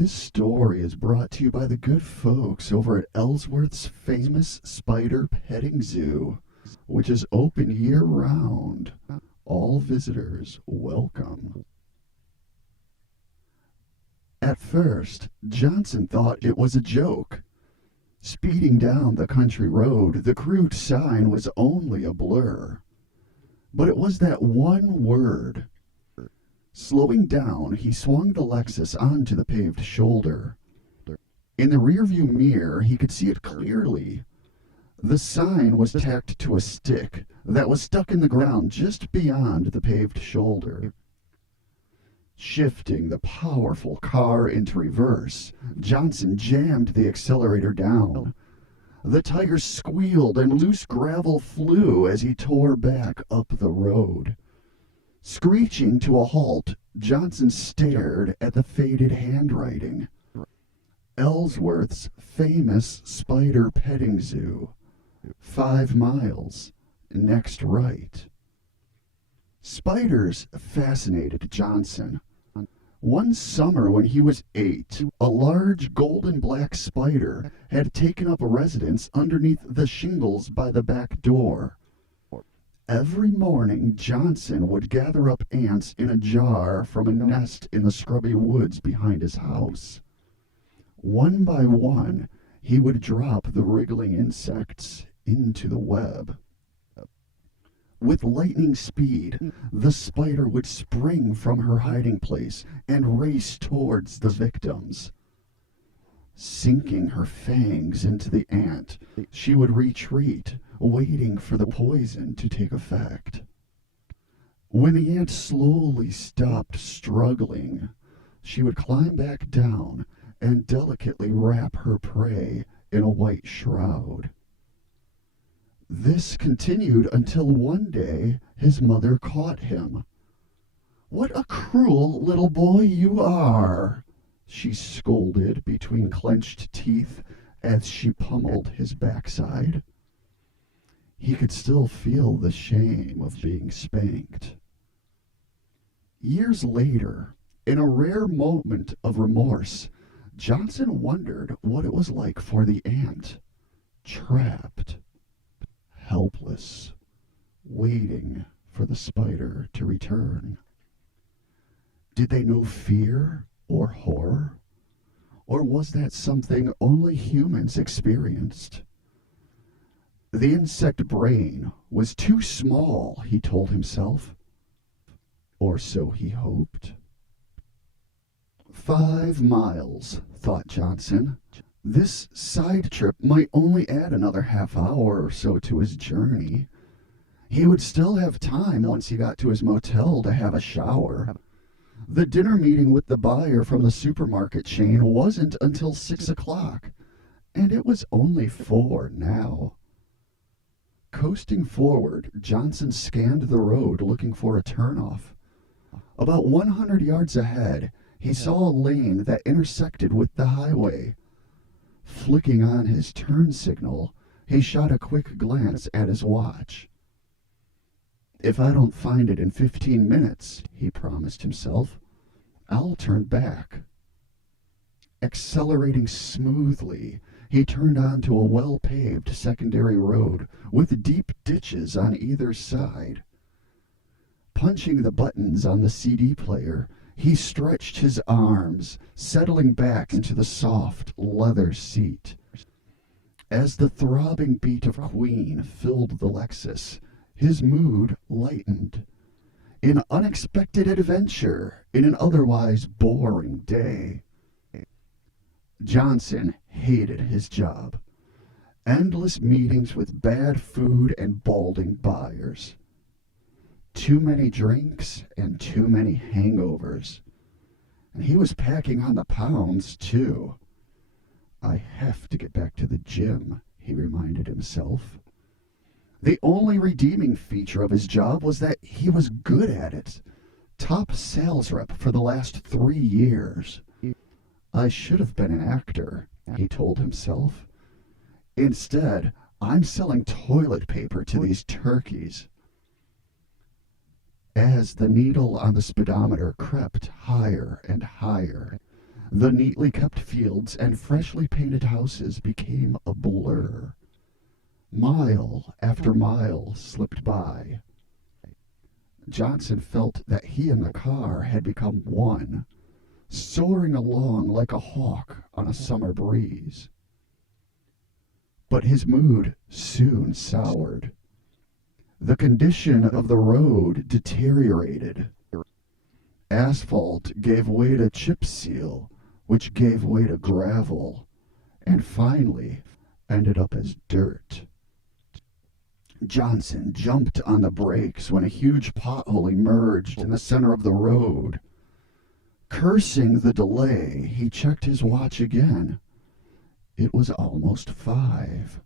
This story is brought to you by the good folks over at Ellsworth's famous spider petting zoo, which is open year-round. All visitors welcome. At first, Johnson thought it was a joke. Speeding down the country road, the crude sign was only a blur. But it was that one word. Slowing down, he swung the Lexus onto the paved shoulder. In the rearview mirror, he could see it clearly. The sign was tacked to a stick that was stuck in the ground just beyond the paved shoulder. Shifting the powerful car into reverse, Johnson jammed the accelerator down. The tire squealed and loose gravel flew as he tore back up the road. Screeching to a halt, Johnson stared at the faded handwriting. Ellsworth's famous spider petting zoo. 5 miles. Next right. Spiders fascinated Johnson. One summer when he was 8, a large golden black spider had taken up residence underneath the shingles by the back door. Every morning, Johnson would gather up ants in a jar from a nest in the scrubby woods behind his house. One by one, he would drop the wriggling insects into the web. With lightning speed, the spider would spring from her hiding place and race towards the victims. Sinking her fangs into the ant, she would retreat, waiting for the poison to take effect. When the ant slowly stopped struggling, she would climb back down and delicately wrap her prey in a white shroud. This continued until one day his mother caught him. "What a cruel little boy you are!" she scolded between clenched teeth as she pummeled his backside. He could still feel the shame of being spanked. Years later, in a rare moment of remorse, Johnson wondered what it was like for the ant, trapped, helpless, waiting for the spider to return. Did they know fear or horror? Or was that something only humans experienced? The insect brain was too small, he told himself. Or so he hoped. 5 miles, thought Johnson. This side trip might only add another half hour or so to his journey. He would still have time once he got to his motel to have a shower. The dinner meeting with the buyer from the supermarket chain wasn't until 6 o'clock, and it was only 4 now. Coasting forward, Johnson scanned the road looking for a turnoff. About 100 yards ahead, he saw a lane that intersected with the highway. Flicking on his turn signal, he shot a quick glance at his watch. "If I don't find it in 15 minutes, he promised himself, "I'll turn back." Accelerating smoothly, he turned onto a well-paved secondary road with deep ditches on either side. Punching the buttons on the CD player, he stretched his arms, settling back into the soft leather seat. As the throbbing beat of Queen filled the Lexus, his mood lightened. An unexpected adventure in an otherwise boring day. Johnson hated his job. Endless meetings with bad food and balding buyers. Too many drinks and too many hangovers. And he was packing on the pounds, too. "I have to get back to the gym," he reminded himself. The only redeeming feature of his job was that he was good at it. Top sales rep for the last 3 years. "I should have been an actor," he told himself. "Instead, I'm selling toilet paper to these turkeys." As the needle on the speedometer crept higher and higher, The neatly kept fields and freshly painted houses became a blur. Mile after mile slipped by. Johnson felt that he and the car had become one, soaring along like a hawk on a summer breeze. But his mood soon soured. The condition of the road deteriorated. Asphalt gave way to chip seal, which gave way to gravel, and finally ended up as dirt. Johnson jumped on the brakes when a huge pothole emerged in the center of the road. Cursing the delay, he checked his watch again. It was almost 5.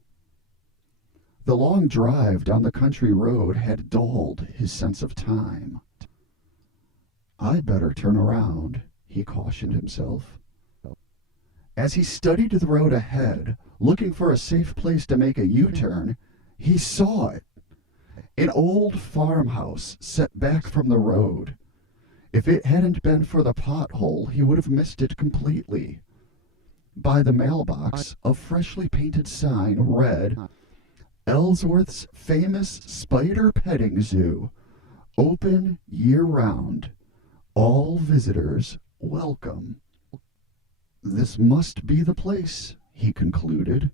The long drive down the country road had dulled his sense of time. "I better turn around," he cautioned himself. As he studied the road ahead, looking for a safe place to make a U-turn, he saw it. An old farmhouse set back from the road. If it hadn't been for the pothole, he would have missed it completely. By the mailbox, a freshly painted sign read, "Ellsworth's famous spider petting zoo, open year-round. All visitors welcome." This must be the place, he concluded.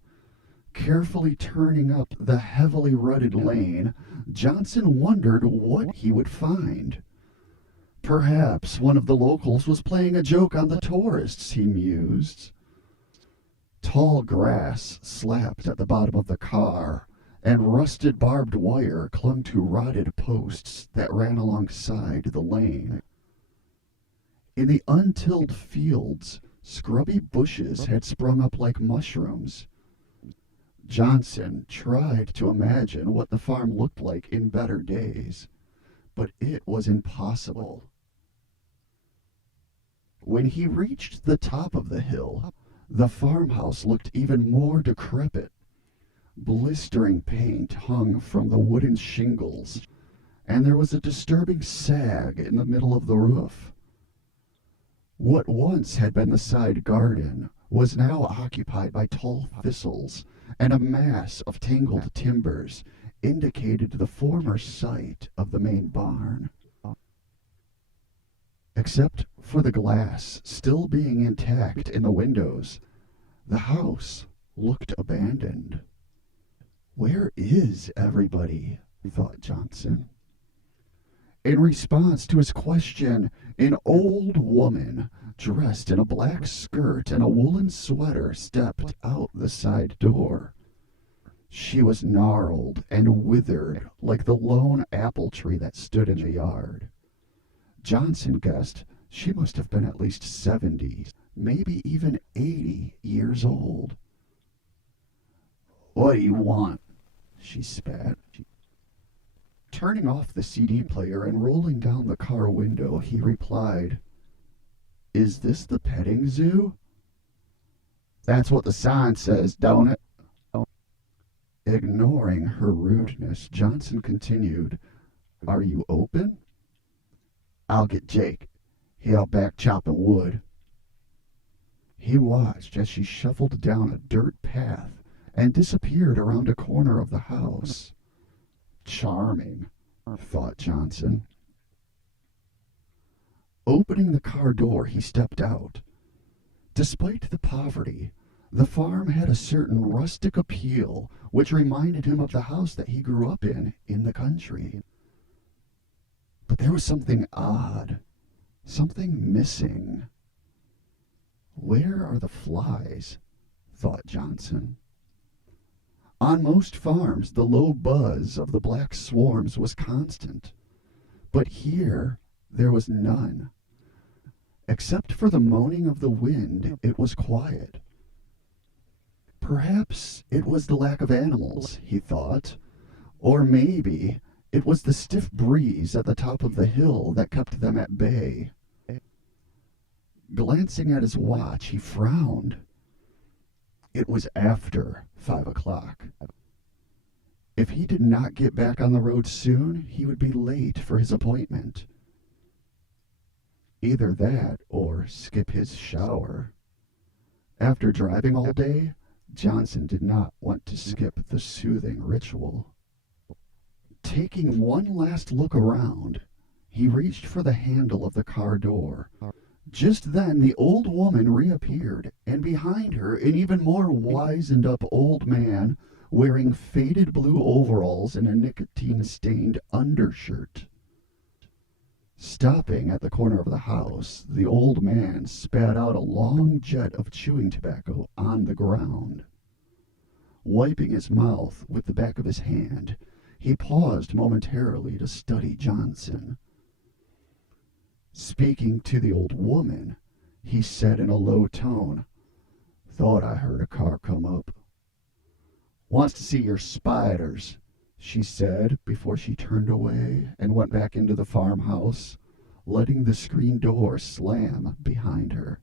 Carefully turning up the heavily rutted lane, Johnson wondered what he would find. Perhaps one of the locals was playing a joke on the tourists, he mused. Tall grass slapped at the bottom of the car, and rusted barbed wire clung to rotted posts that ran alongside the lane. In the untilled fields, scrubby bushes had sprung up like mushrooms. Johnson tried to imagine what the farm looked like in better days, but it was impossible. When he reached the top of the hill, the farmhouse looked even more decrepit. Blistering paint hung from the wooden shingles, and there was a disturbing sag in the middle of the roof. What once had been the side garden was now occupied by tall thistles, and a mass of tangled timbers indicated the former site of the main barn. Except for the glass still being intact in the windows, the house looked abandoned. "Where is everybody?" thought Johnson. In response to his question, an old woman dressed in a black skirt and a woolen sweater stepped out the side door. She was gnarled and withered like the lone apple tree that stood in the yard. Johnson guessed she must have been at least 70, maybe even 80 years old. "What do you want?" she spat. Turning off the CD player and rolling down the car window, he replied, "Is this the petting zoo?" "That's what the sign says, don't it?" Ignoring her rudeness, Johnson continued, "Are you open?" "I'll get Jake. He out back chopping wood." He watched as she shuffled down a dirt path and disappeared around a corner of the house. Charming, thought Johnson. Opening the car door, he stepped out. Despite the poverty, the farm had a certain rustic appeal which reminded him of the house that he grew up in the country. But there was something odd, something missing. Where are the flies? Thought Johnson. On most farms, the low buzz of the black swarms was constant, but here there was none. Except for the moaning of the wind, it was quiet. Perhaps it was the lack of animals, he thought, or maybe it was the stiff breeze at the top of the hill that kept them at bay. Glancing at his watch, he frowned. It was after 5 o'clock. If he did not get back on the road soon, he would be late for his appointment. Either that or skip his shower. After driving all day, Johnson did not want to skip the soothing ritual. Taking one last look around, he reached for the handle of the car door. Just then the old woman reappeared, and behind her an even more wizened up old man wearing faded blue overalls and a nicotine-stained undershirt. Stopping at the corner of the house, the old man spat out a long jet of chewing tobacco on the ground. Wiping his mouth with the back of his hand, he paused momentarily to study Johnson. Speaking to the old woman, he said in a low tone, "Thought I heard a car come up." "Wants to see your spiders," she said before she turned away and went back into the farmhouse, letting the screen door slam behind her.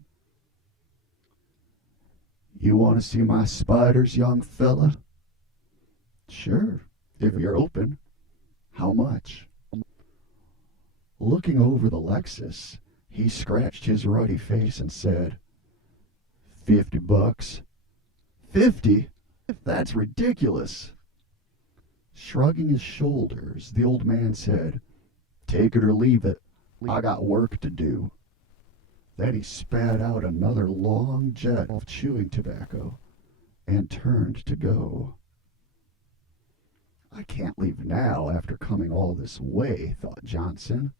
"You want to see my spiders, young fella?" "Sure, if you're open. How much?" Looking over the Lexus, he scratched his ruddy face and said, $50. "50? That's ridiculous." Shrugging his shoulders, the old man said, "Take it or leave it. I got work to do." Then he spat out another long jet of chewing tobacco and turned to go. "I can't leave now after coming all this way," thought Johnson.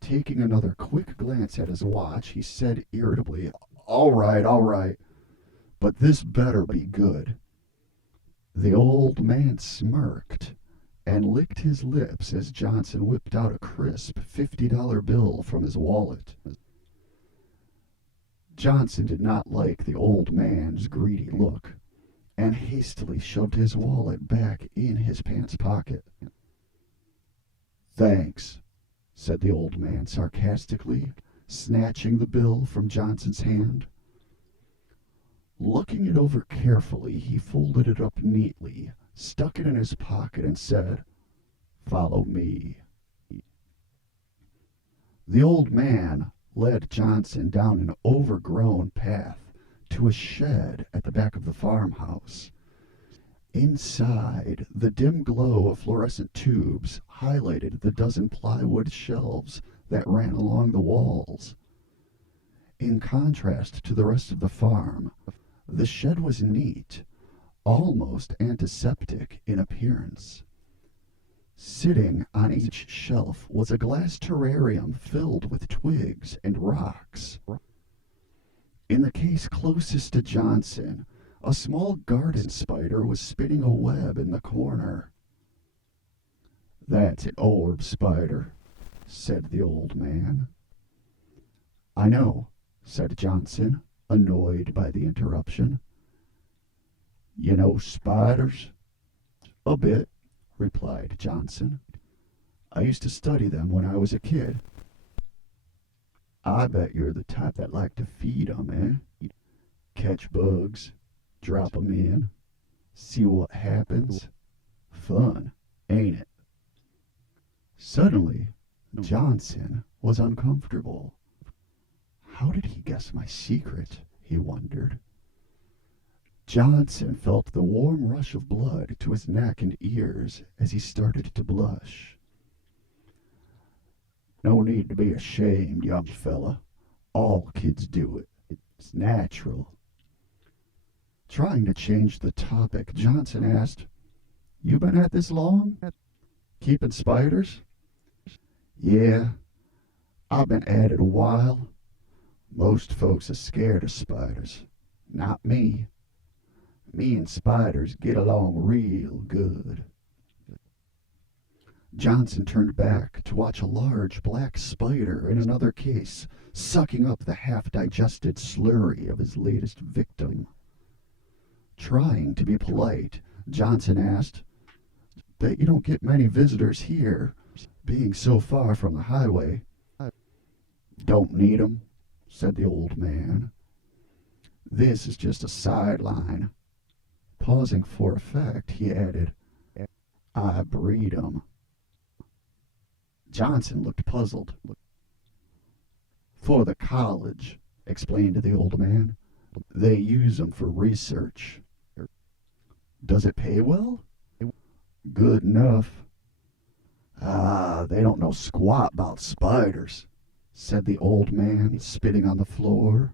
Taking another quick glance at his watch, he said irritably, all right, but this better be good." The old man smirked and licked his lips as Johnson whipped out a crisp $50 bill from his wallet. Johnson did not like the old man's greedy look and hastily shoved his wallet back in his pants pocket. "Thanks," said the old man sarcastically, snatching the bill from Johnson's hand. Looking it over carefully, he folded it up neatly, stuck it in his pocket, and said, "Follow me." The old man led Johnson down an overgrown path to a shed at the back of the farmhouse. Inside, the dim glow of fluorescent tubes highlighted the dozen plywood shelves that ran along the walls. In contrast to the rest of the farm, the shed was neat, almost antiseptic in appearance. Sitting on each shelf was a glass terrarium filled with twigs and rocks. In the case closest to Johnson, a small garden spider was spinning a web in the corner. "That's an orb spider," said the old man. "I know," said Johnson, annoyed by the interruption. "You know spiders?" "A bit," replied Johnson. "I used to study them when I was a kid." "I bet you're the type that like to feed 'em, eh? Catch bugs, drop 'em in, see what happens. Fun, ain't it?" Suddenly, Johnson was uncomfortable. How did he guess my secret, he wondered. Johnson felt the warm rush of blood to his neck and ears as he started to blush. "No need to be ashamed, young fella. All kids do it. It's natural." Trying to change the topic, Johnson asked, "You been at this long? Keeping spiders?" "Yeah, I've been at it a while. Most folks are scared of spiders. Not me. Me and spiders get along real good." Johnson turned back to watch a large black spider in another case sucking up the half-digested slurry of his latest victim. Trying to be polite, Johnson asked, "Bet you don't get many visitors here, being so far from the highway." "Don't need 'em," said the old man. "This is just a sideline." Pausing for effect, he added, "I breed 'em." Johnson looked puzzled. For the college, explained the old man. They use 'em for research. Does it pay well? Good enough. Ah, they don't know squat about spiders, said the old man, spitting on the floor.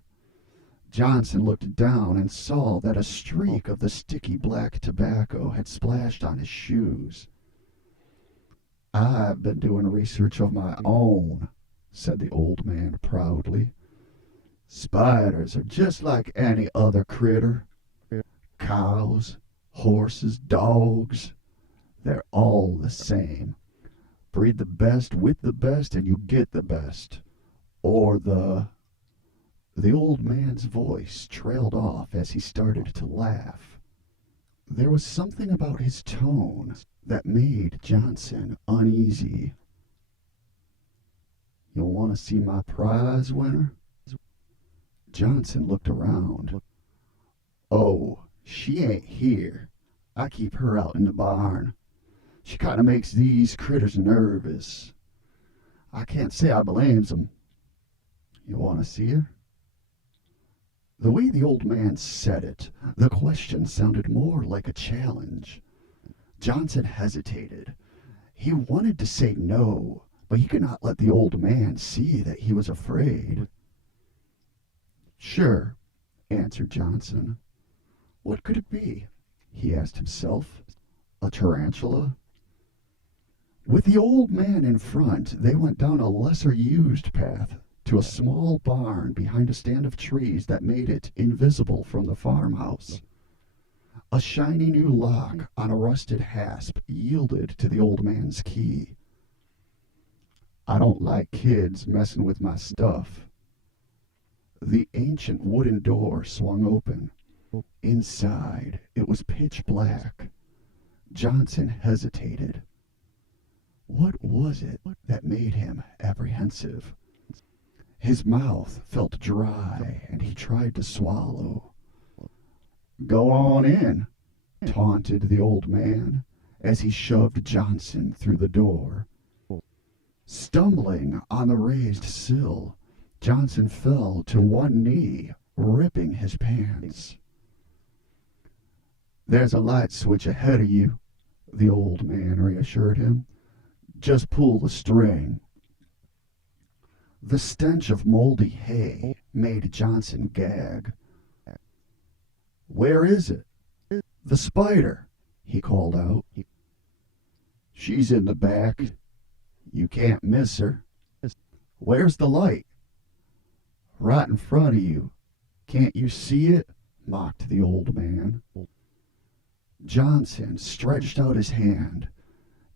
Johnson looked down and saw that a streak of the sticky black tobacco had splashed on his shoes. I've been doing research of my own, said the old man proudly. Spiders are just like any other critter. Cows, horses, dogs, they're all the same. Breed the best with the best and you get the best. Or The old man's voice trailed off as he started to laugh. There was something about his tone that made Johnson uneasy. You want to see my prize winner? Johnson looked around. Oh, she ain't here. I keep her out in the barn. She kind of makes these critters nervous. I can't say I blames 'em. You want to see her? The way the old man said it, the question sounded more like a challenge. Johnson hesitated. He wanted to say no, but he could not let the old man see that he was afraid. Sure, answered Johnson. What could it be? He asked himself. A tarantula? With the old man in front, they went down a lesser-used path to a small barn behind a stand of trees that made it invisible from the farmhouse. A shiny new lock on a rusted hasp yielded to the old man's key. I don't like kids messing with my stuff. The ancient wooden door swung open. Inside, it was pitch black. Johnson hesitated. What was it that made him apprehensive? His mouth felt dry, and he tried to swallow. Go on in, taunted the old man as he shoved Johnson through the door. Stumbling on the raised sill, Johnson fell to one knee, ripping his pants. There's a light switch ahead of you, the old man reassured him. Just pull the string. The stench of moldy hay made Johnson gag. Where is it? The spider, he called out. She's in the back. You can't miss her. Where's the light? Right in front of you. Can't you see it? Mocked the old man. Johnson stretched out his hand.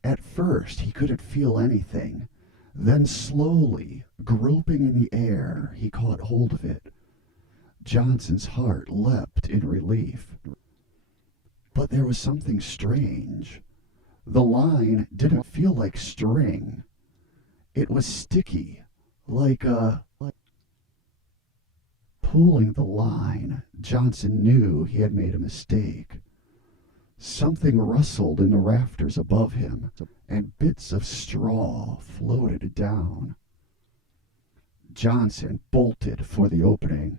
At first he couldn't feel anything. Then slowly, groping in the air, he caught hold of it. Johnson's heart leapt in relief. But there was something strange. The line didn't feel like string. It was sticky, like a... Pulling the line, Johnson knew he had made a mistake. Something rustled in the rafters above him, and bits of straw floated down. Johnson bolted for the opening.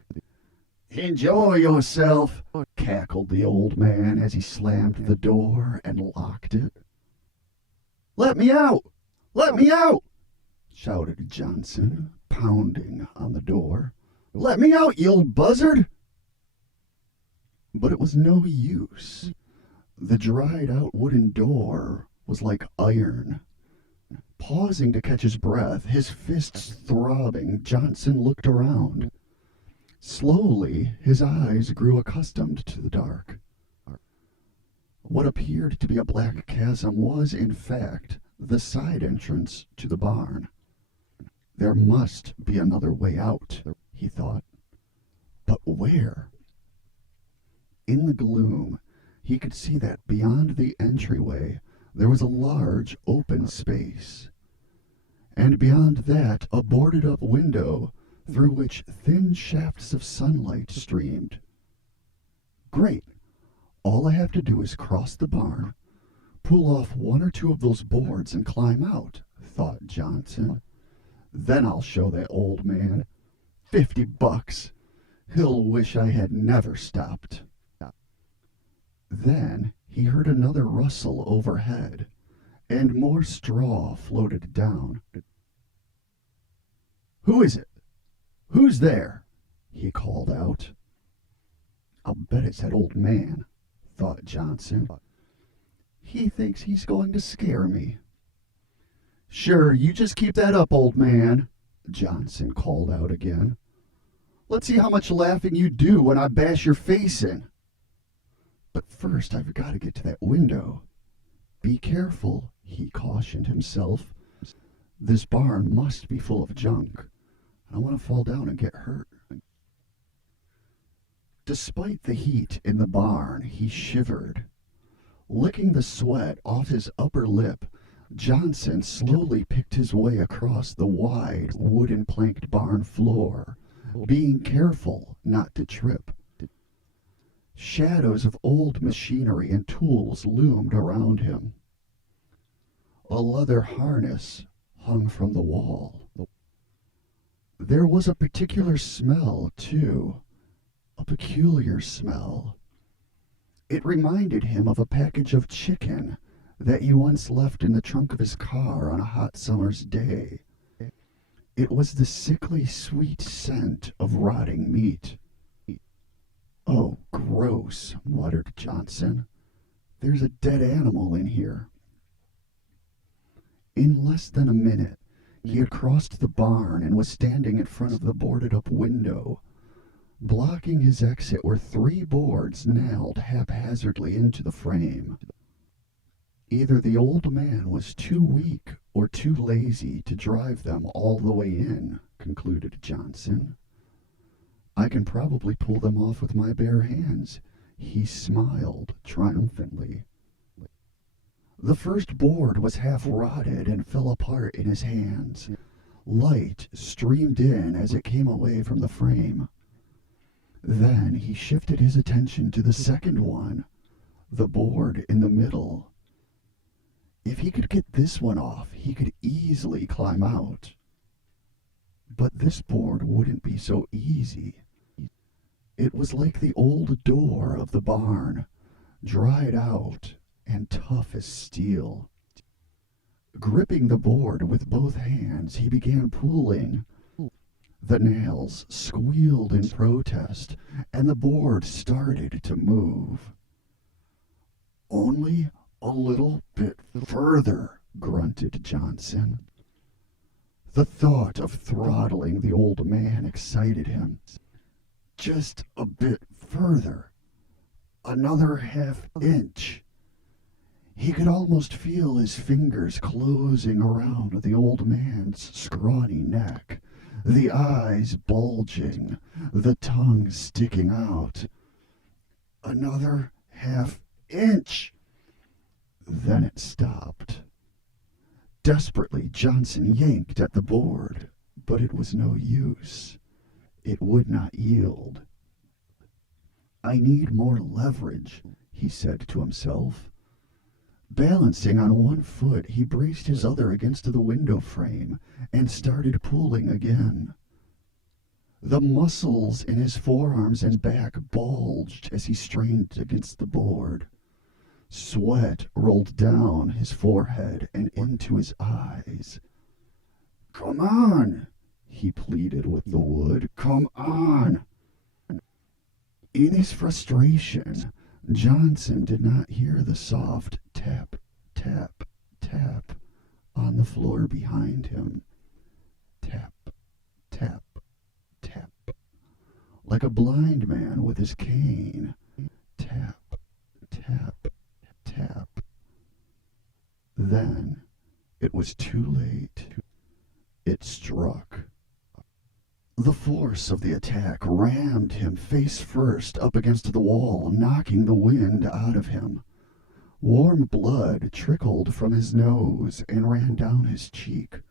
Enjoy yourself, cackled the old man as he slammed the door and locked it. Let me out! Let me out! Shouted Johnson, pounding on the door. Let me out, you old buzzard! But it was no use. The dried-out wooden door was like iron. Pausing to catch his breath, his fists throbbing, Johnson looked around. Slowly, his eyes grew accustomed to the dark. What appeared to be a black chasm was, in fact, the side entrance to the barn. There must be another way out, he thought. But where? In the gloom, he could see that beyond the entryway there was a large open space, and beyond that a boarded-up window through which thin shafts of sunlight streamed. Great! All I have to do is cross the barn, pull off one or two of those boards and climb out, thought Johnson. Then I'll show that old man. $50. He'll wish I had never stopped. Then he heard another rustle overhead, and more straw floated down. "Who is it? Who's there?" he called out. "I'll bet it's that old man," thought Johnson. "He thinks he's going to scare me." "Sure, you just keep that up, old man," Johnson called out again. "Let's see how much laughing you do when I bash your face in. But first I've got to get to that window." "Be careful," he cautioned himself. "This barn must be full of junk. I don't want to fall down and get hurt." Despite the heat in the barn, he shivered. Licking the sweat off his upper lip, Johnson slowly picked his way across the wide, wooden planked barn floor, being careful not to trip. Shadows of old machinery and tools loomed around him. A leather harness hung from the wall. There was a particular smell, too, a peculiar smell. It reminded him of a package of chicken that he once left in the trunk of his car on a hot summer's day. It was the sickly sweet scent of rotting meat. "Oh, gross," muttered Johnson. "There's a dead animal in here." In less than a minute, he had crossed the barn and was standing in front of the boarded-up window. Blocking his exit were 3 boards nailed haphazardly into the frame. Either the old man was too weak or too lazy to drive them all the way in, concluded Johnson. "I can probably pull them off with my bare hands," he smiled triumphantly. The first board was half rotted and fell apart in his hands. Light streamed in as it came away from the frame. Then he shifted his attention to the second one, the board in the middle. If he could get this one off, he could easily climb out. But this board wouldn't be so easy. It was like the old door of the barn, dried out and tough as steel. Gripping the board with both hands, he began pulling. The nails squealed in protest, and the board started to move. "Only a little bit further," grunted Johnson. The thought of throttling the old man excited him. Just a bit further. Another half-inch. He could almost feel his fingers closing around the old man's scrawny neck, the eyes bulging, the tongue sticking out. Another half-inch. Then it stopped. Desperately, Johnson yanked at the board, but it was no use. It would not yield. "I need more leverage," he said to himself. Balancing on one foot, he braced his other against the window frame and started pulling again. The muscles in his forearms and back bulged as he strained against the board. Sweat rolled down his forehead and into his eyes. "Come on," he pleaded with the wood. "Come on." In his frustration, Johnson did not hear the soft tap, tap, tap on the floor behind him. Tap, tap, tap. Like a blind man with his cane. Tap, tap, tap. Then it was too late. It struck. The force of the attack rammed him face first up against the wall, knocking the wind out of him. Warm blood trickled from his nose and ran down his cheek.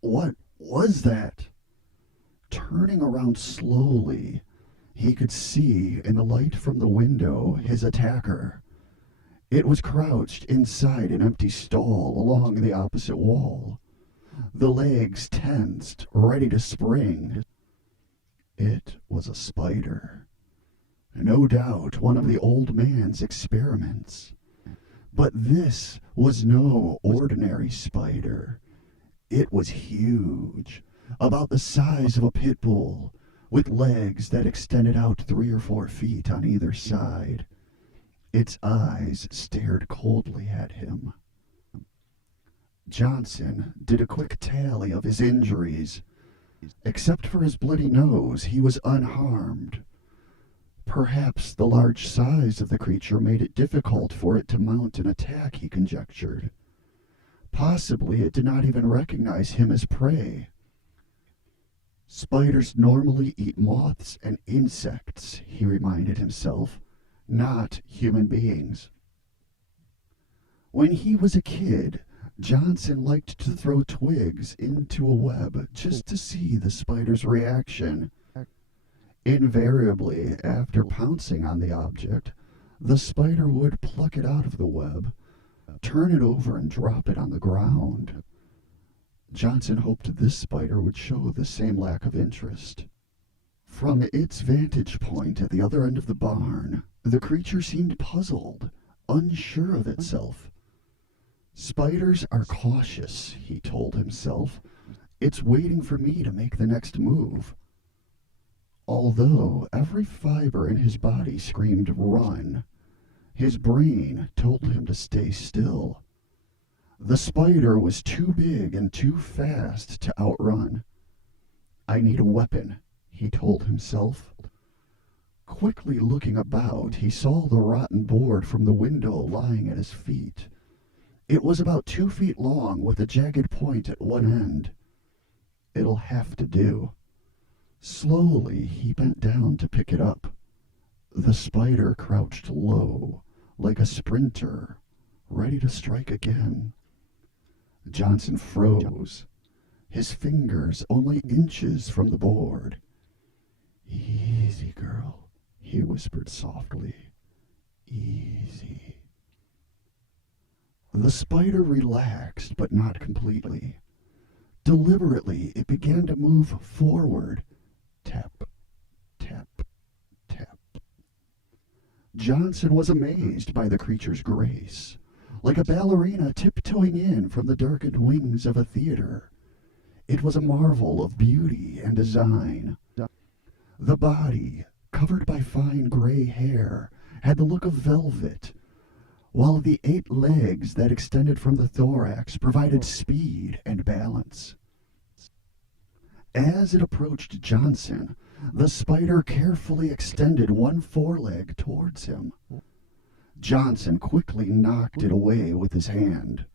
What was that? Turning around slowly, he could see in the light from the window his attacker. It was crouched inside an empty stall along the opposite wall. The legs tensed, ready to spring. It was a spider. No doubt one of the old man's experiments. But this was no ordinary spider. It was huge, about the size of a pit bull, with legs that extended out 3 or 4 feet on either side. Its eyes stared coldly at him. Johnson did a quick tally of his injuries. Except for his bloody nose, he was unharmed. Perhaps the large size of the creature made it difficult for it to mount an attack, he conjectured. Possibly it did not even recognize him as prey. Spiders normally eat moths and insects, he reminded himself, not human beings. When he was a kid, Johnson liked to throw twigs into a web just to see the spider's reaction. Invariably, after pouncing on the object, the spider would pluck it out of the web, turn it over and drop it on the ground. Johnson hoped this spider would show the same lack of interest. From its vantage point at the other end of the barn, the creature seemed puzzled, unsure of itself. Spiders are cautious, he told himself. It's waiting for me to make the next move. Although every fiber in his body screamed run, his brain told him to stay still. The spider was too big and too fast to outrun. I need a weapon, he told himself. Quickly looking about, he saw the rotten board from the window lying at his feet. It was about 2 feet long with a jagged point at one end. It'll have to do. Slowly, he bent down to pick it up. The spider crouched low, like a sprinter, ready to strike again. Johnson froze, his fingers only inches from the board. "Easy, girl," he whispered softly. "Easy." The spider relaxed, but not completely. Deliberately, it began to move forward. Tap, tap, tap. Johnson was amazed by the creature's grace, like a ballerina tiptoeing in from the darkened wings of a theater. It was a marvel of beauty and design. The body, covered by fine gray hair, had the look of velvet, while the 8 legs that extended from the thorax provided speed and balance. As it approached Johnson, the spider carefully extended one foreleg towards him. Johnson quickly knocked it away with his hand.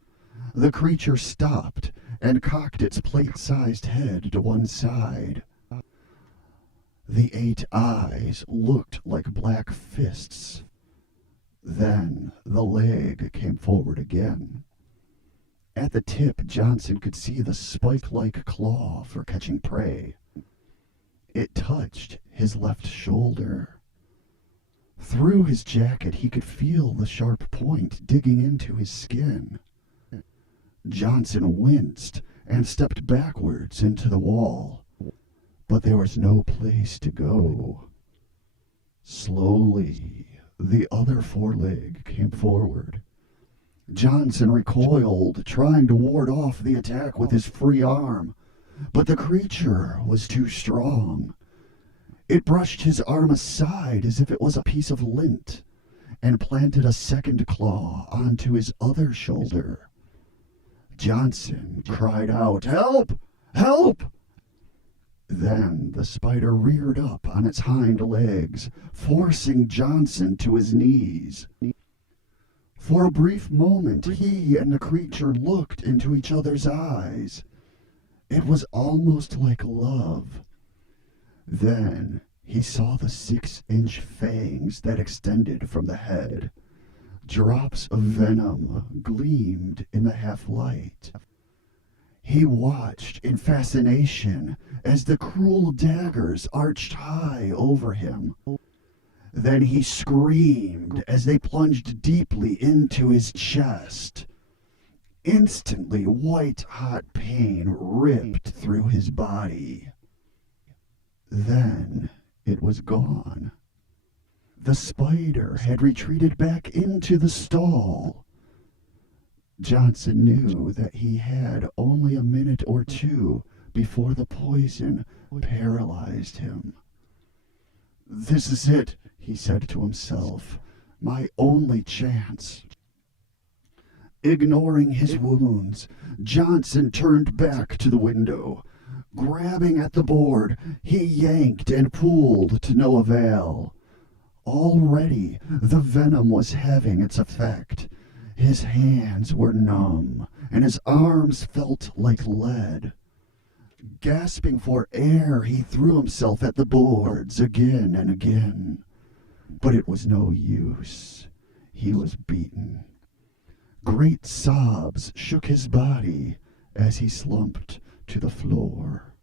The creature stopped and cocked its plate-sized head to one side. The 8 eyes looked like black fists. Then the leg came forward again. At the tip, Johnson could see the spike-like claw for catching prey. It touched his left shoulder. Through his jacket, he could feel the sharp point digging into his skin. Johnson winced and stepped backwards into the wall, but there was no place to go. Slowly, the other foreleg came forward. Johnson recoiled, trying to ward off the attack with his free arm, but the creature was too strong. It brushed his arm aside as if it was a piece of lint, and planted a second claw onto his other shoulder. Johnson cried out, "Help! Help!" Then the spider reared up on its hind legs, forcing Johnson to his knees. For a brief moment, he and the creature looked into each other's eyes. It was almost like love. Then he saw the 6-inch fangs that extended from the head. Drops of venom gleamed in the half-light. He watched in fascination as the cruel daggers arched high over him. Then he screamed as they plunged deeply into his chest. Instantly, white-hot pain ripped through his body. Then it was gone. The spider had retreated back into the stall. Johnson knew that he had only a minute or two before the poison paralyzed him. "This is it," he said to himself, "my only chance." Ignoring his wounds, Johnson turned back to the window. Grabbing at the board, he yanked and pulled to no avail. Already the venom was having its effect. His hands were numb, and his arms felt like lead. Gasping for air, he threw himself at the boards again and again. But it was no use. He was beaten. Great sobs shook his body as he slumped to the floor.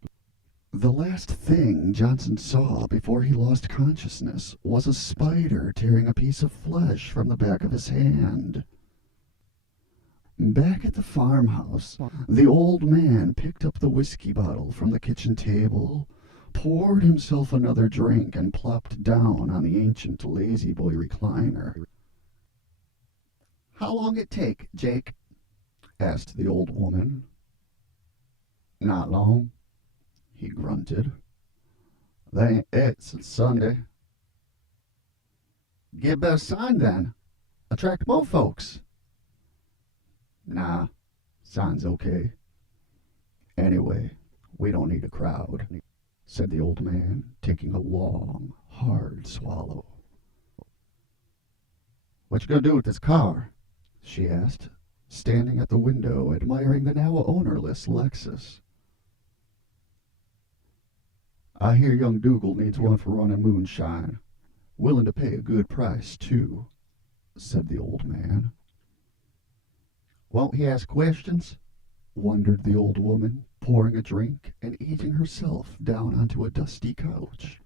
The last thing Johnson saw before he lost consciousness was a spider tearing a piece of flesh from the back of his hand. Back at the farmhouse, the old man picked up the whiskey bottle from the kitchen table, poured himself another drink, and plopped down on the ancient lazy-boy recliner. "How long it take, Jake?" asked the old woman. "Not long," he grunted. "They ain't et since Sunday." "Get a better sign then. Attract more folks." "Nah, sign's okay. Anyway, we don't need a crowd," said the old man, taking a long, hard swallow. "What you gonna do with this car?" she asked, standing at the window admiring the now ownerless Lexus. "I hear young Dougal needs one for running moonshine. Willing to pay a good price, too," said the old man. "Won't he ask questions?" wondered the old woman, pouring a drink and easing herself down onto a dusty couch.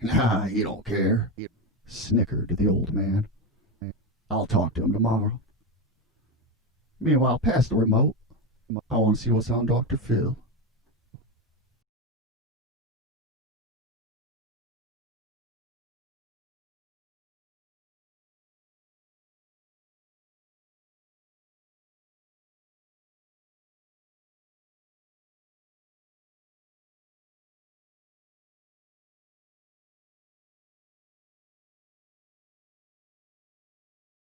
"Nah, he don't care," snickered the old man. "I'll talk to him tomorrow. Meanwhile, pass the remote. I want to see what's on Dr. Phil."